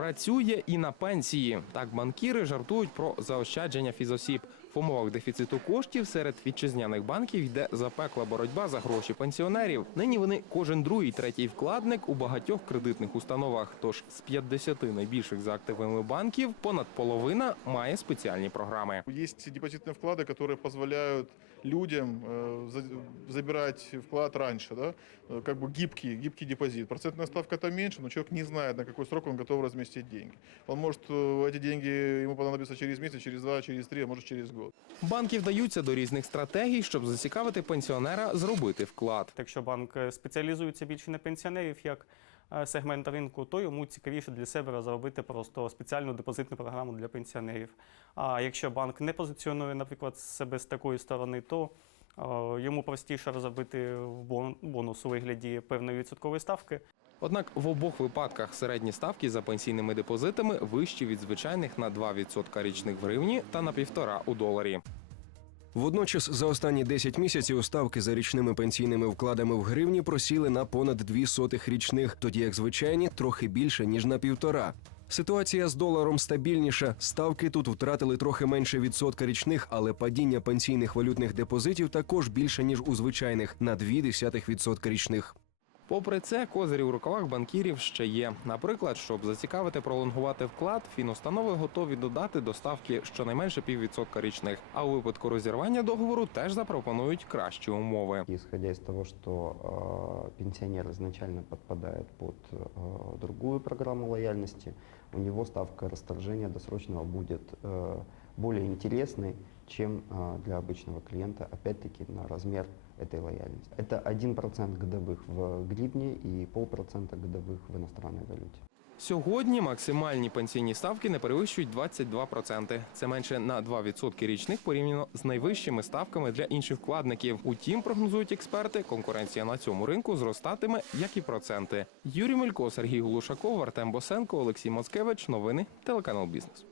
Працює і на пенсії. Так банкіри жартують про заощадження фізосіб. В умовах дефіциту коштів серед вітчизняних банків йде запекла боротьба за гроші пенсіонерів. Нині вони кожен другий, третій вкладник у багатьох кредитних установах. Тож з 50 найбільших за активами банків понад половина має спеціальні програми. Есть депозитные вклады, которые позволяют людям э, за- забирать вклад раньше, да? Э, как бы гибкий, гибкий депозит. Процентная ставка там меньше, но человек не знает, на какой срок он готов разместить деньги. Он может э, эти деньги ему понадобятся через месяц, через два, через три, а может через год. Банки вдаються до різних стратегій, щоб зацікавити пенсіонера зробити вклад. Якщо банк е, спеціалізується більше на пенсіонерів як е, сегмент ринку, то йому цікавіше для себе розробити просто спеціальну депозитну програму для пенсіонерів. А якщо банк не позиціонує, наприклад, себе з такої сторони, то йому простіше розробити в бонус у вигляді певної відсоткової ставки. Однак в обох випадках середні ставки за пенсійними депозитами вищі від звичайних на 2% річних в гривні та на 1,5% у доларі. Водночас за останні 10 місяців ставки за річними пенсійними вкладами в гривні просіли на понад 2 сотих річних, тоді як звичайні трохи більше ніж на півтора. Ситуація з доларом стабільніша. Ставки тут втратили трохи менше відсотка річних, але падіння пенсійних валютних депозитів також більше ніж у звичайних на 0,2% річних. Попри це, козирі у рукавах банкірів ще є. Наприклад, щоб зацікавити пролонгувати вклад, фінустанови готові додати до ставки щонайменше піввідсотка річних. А у випадку розірвання договору теж запропонують кращі умови. Исходя из того, что э, пенсионер изначально подпадает под э, другую программу лояльности, у него ставка расторжения досрочного будет э, более интересной, чем э, для обычного клиента, опять-таки на размер этой лояльности. Это 1% годовых в гривне и полпроцента годовых в иностранной валюте. Сьогодні максимальні пенсійні ставки не перевищують 22%. Це менше на 2% річних порівняно з найвищими ставками для інших вкладників. Утім, прогнозують експерти, конкуренція на цьому ринку зростатиме, як і проценти. Юрій Мелько, Сергій Глушаков, Артем Босенко, Олексій Моцкевич. Новини телеканал Бізнес.